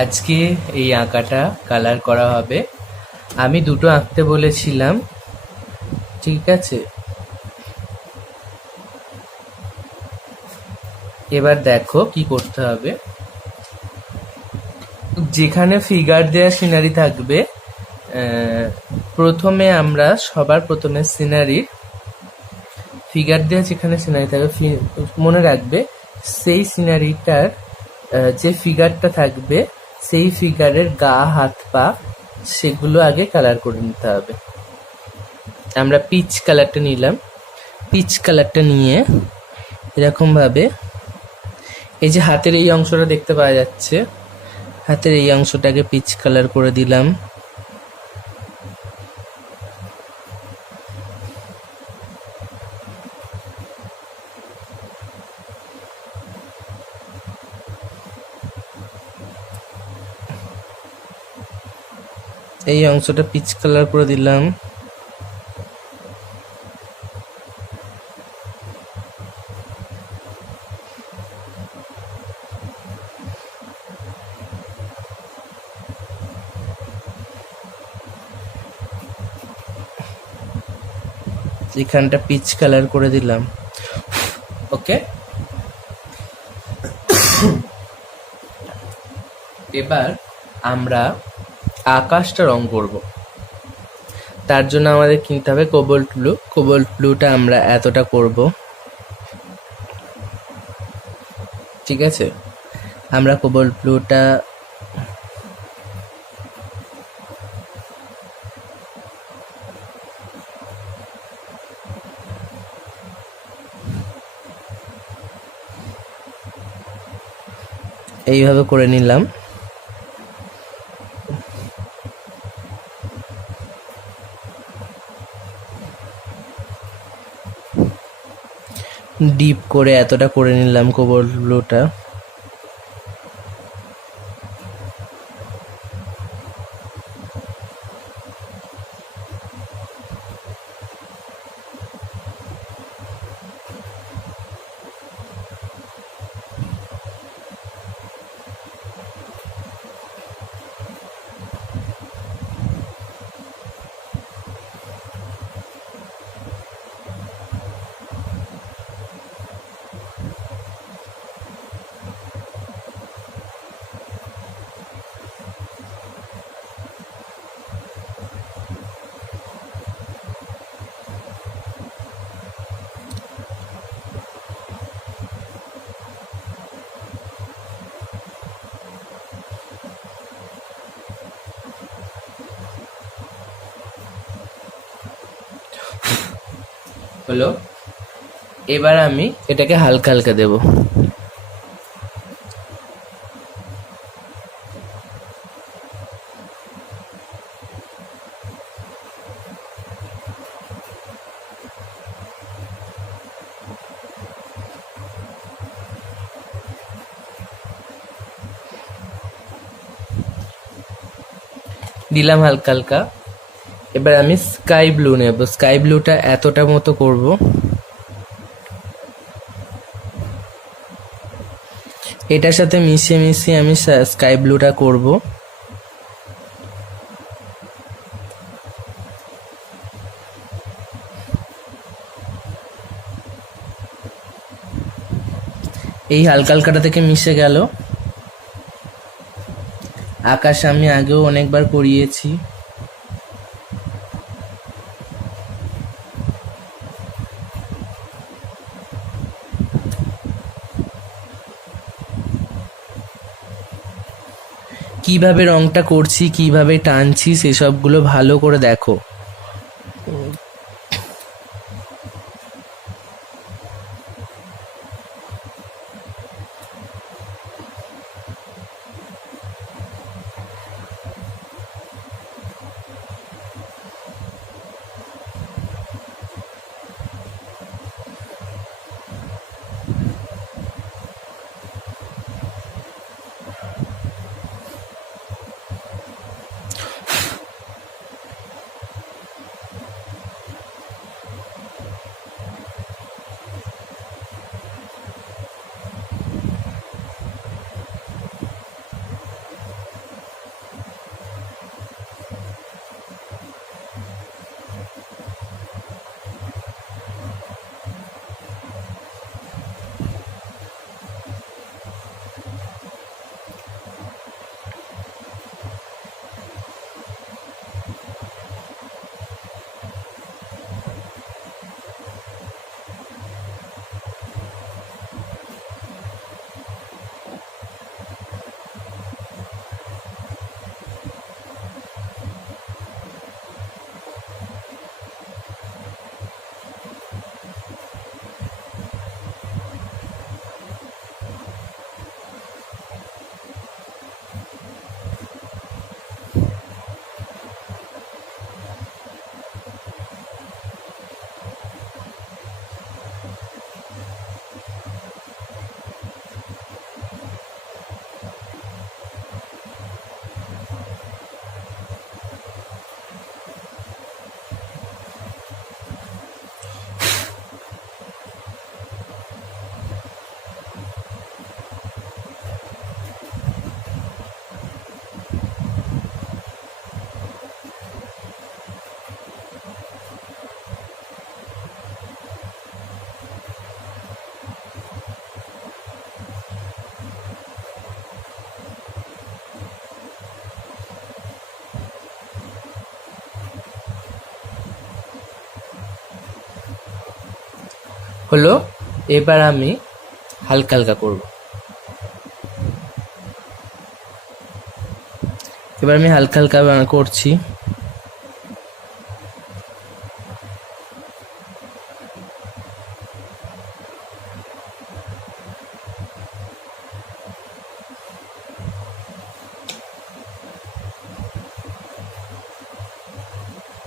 আজকে এই আঁকাটা কালার করা হবে। আমি দুটো আঁকতে বলেছিলাম, ঠিক আছে? এবার দেখো কি করতে হবে। যেখানে ফিগার দেয়া সিনারি থাকবে, প্রথমে আমরা সবার প্রথমে সিনারির ফিগার দেওয়া যেখানে সিনারি থাকবে, মনে রাখবে সেই সিনারিটার যে ফিগারটা থাকবে সেই ফিগারের গা, হাত, পা সেগুলো আগে কালার করে নিতে হবে। আমরা পিচ কালারটা নিলাম। পিচ কালারটা নিয়ে এরকম ভাবে এই যে হাতের এই অংশটা দেখতে পাওয়া যাচ্ছে, হাতের এই অংশটাকে পিচ কালার করে দিলাম। এই অংশটা পিচ কালার করে দিলাম। এখানটা পিচ কালার করে দিলাম। ওকে, এবার আমরা আকাশটা রং করব। তার জন্য আমাদের কিনতে হবে কোবাল্ট ব্লু। কোবাল্ট ব্লুটা আমরা এতটা করব, ঠিক আছে? আমরা কোবাল্ট ব্লুটা এইভাবে করে নিলাম। ডিপ করে এতটা করে নিলাম কোবাল্ট ব্লুটা। হলো। এবার আমি এটাকে হালকা হালকা দেব। দিলাম হালকা হালকা। এবার আমি স্কাই ব্লু নেব। স্কাই ব্লুটা এতটা মতো করব। এটার সাথে মিশিয়ে মিশিয়ে আমি স্কাই ব্লুটা করব। এই হালকা হালকাটা থেকে মিশে গেল। আকাশ আমি আগেও অনেকবার করিয়েছি। কিভাবে রংটা করছি, কিভাবে টানছি, সেসবগুলো ভালো করে দেখো। হলো। এবার আমি হালকা হালকা করব। এবার আমি হালকা হালকা করছি।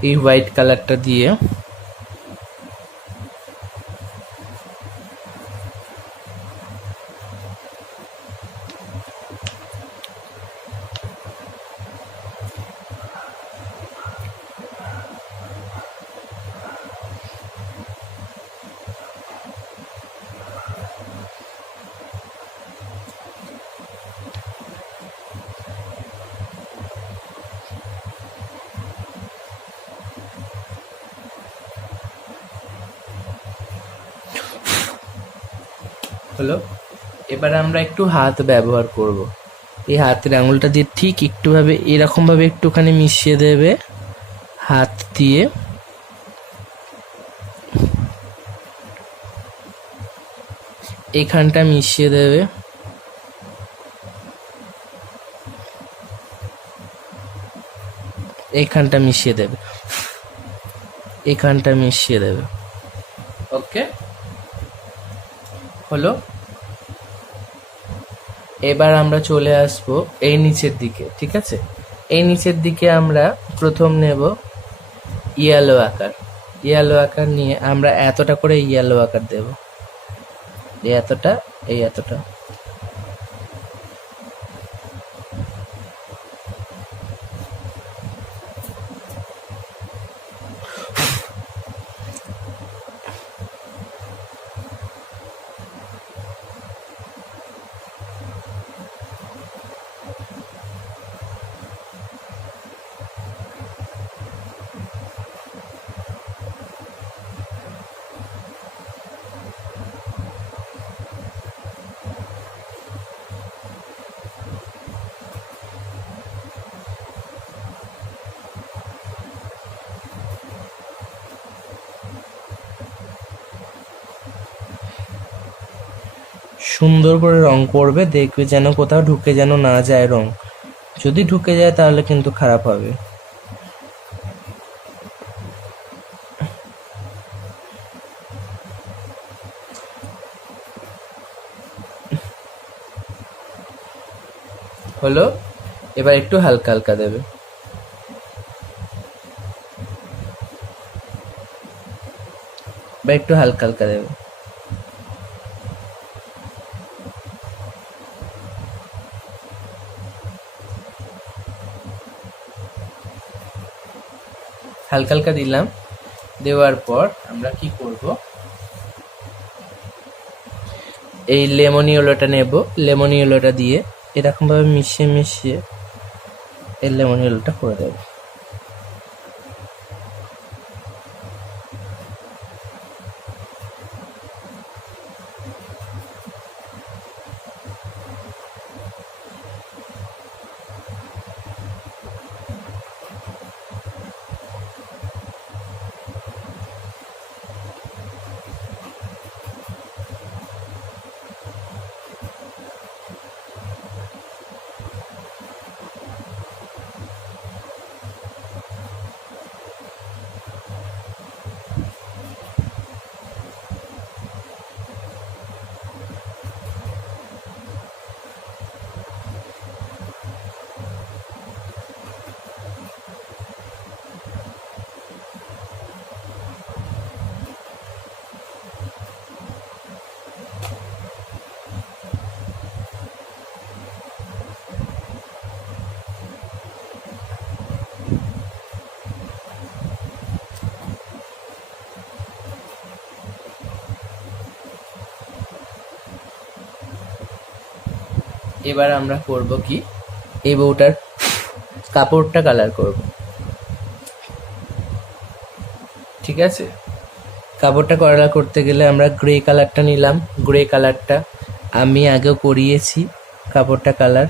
এই হোয়াইট কালারটা দিয়ে হলো। এবার আমরা একটু হাত ব্যবহার করব। এই হাতের আঙুলটা দিয়ে ঠিক একটুভাবে এরকম ভাবে একটুখানি মিশিয়ে দেবে হাত দিয়ে। এখানটা মিশিয়ে দেবে, এখানটা মিশিয়ে দেবে, এখানটা মিশিয়ে দেবে। ওকে, হলো। এবার আমরা চলে আসবো এই নিচের দিকে, ঠিক আছে? এই নিচের দিকে আমরা প্রথম নেব ইয়েলো আকার। ইয়েলো আকার নিয়ে আমরা এতটা করে ইয়েলো আকার দেব, এই এতটা, এই এতটা। সুন্দর করে রং করবে, দেখবে যেন কোথাও ঢুকে যেন না যায় রং। যদি ঢুকে যায় তাহলে কিন্তু খারাপ হবে। হলো। এবার একটু হালকা হালকা দেবে। বা একটু হালকা হালকা দেবে। হালকা হালকা দিলাম। দেওয়ার পর আমরা কি করব, এই লেমন ইয়েলোটা নেব। লেমন ইয়েলোটা দিয়ে এরকম ভাবে মিশিয়ে মিশিয়ে এই লেমন ইয়েলোটা করে দেব। এবার আমরা করব কি, এই বউটার কাপড়টা কালার করব। ঠিক আছে, কাপড়টা কালার করতে গেলে আমরা গ্রে কালারটা নিলাম। গ্রে কালারটা আমি আগেও করিয়েছি কাপড়টা কালার।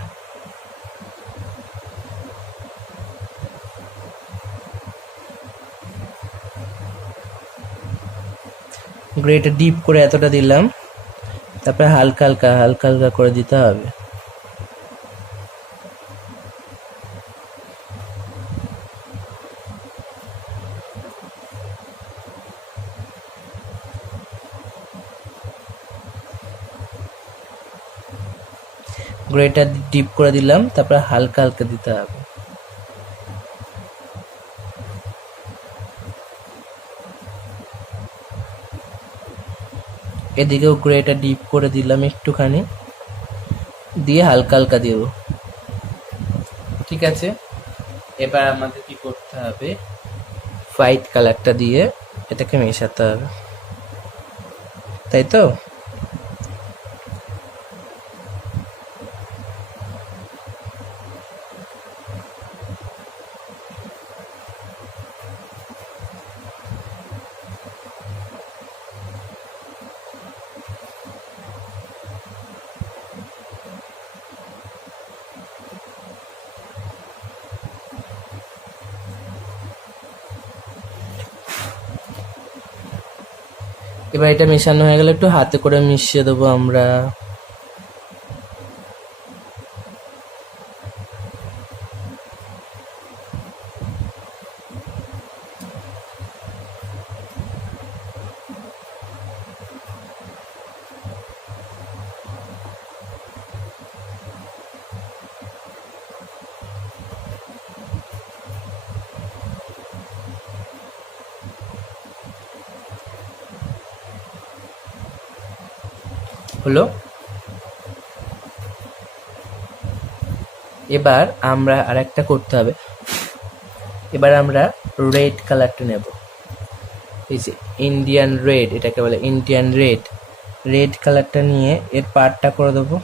গ্রেটা ডিপ করে এতটা দিলাম, তারপরে হালকা হালকা হালকা হালকা করে দিতে হবে। গ্রেটা ডিপ করে দিলাম, তারপরে হালকা হালকা দিতে হবে। এদিকেও গ্রেটা ডিপ করে দিলাম একটুখানি, দিয়ে হালকা হালকা দিব। ঠিক আছে, এবার আমাদের কি করতে হবে, হোয়াইট কালারটা দিয়ে এটাকে মেশাতে হবে, তাই তো? এবার এটা মেশানো হয়ে গেলে একটু হাতে করে মিশিয়ে দেবো আমরা। হলো। এবার আমরা আরেকটা করতে হবে, এবার আমরা রেড কালারটা নেব, এই যে ইন্ডিয়ান রেড, এটাকে বলে ইন্ডিয়ান রেড। রেড কালারটা নিয়ে এর পার্টটা করে দেবো।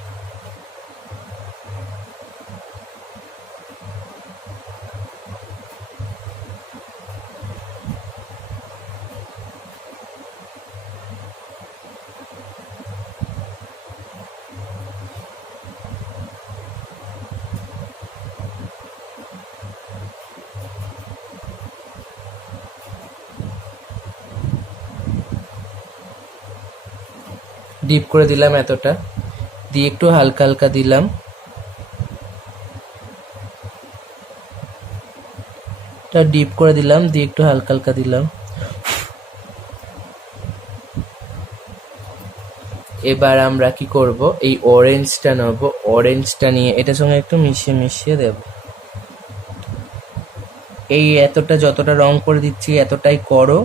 ডিপ করে দিলাম এতটা, দিয়ে একটু হালকা হালকা দিলাম, ডিপ করে দিলাম, দিয়ে একটু হালকা হালকা দিলাম। এবার আমরা কি করব, এই অরেঞ্জটা নেব, অরেঞ্জটা নিয়ে এটার সঙ্গে একটু মিশিয়ে মিশিয়ে দেব। এই এতটা যতটা রং করে দিচ্ছি এতটাই করো।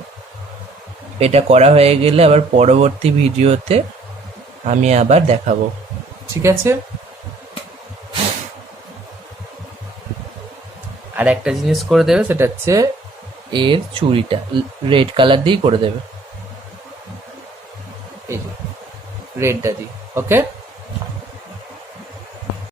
এটা করা হয়ে গেলে আবার পরবর্তী ভিডিওতে আমি আবার দেখাবো, ঠিক আছে? আর একটা জিনিস করে দেবে, সেটা হচ্ছে এর চুড়িটা রেড কালার দিয়েই করে দেবে, এই যে রেডটা দিয়ে। ওকে।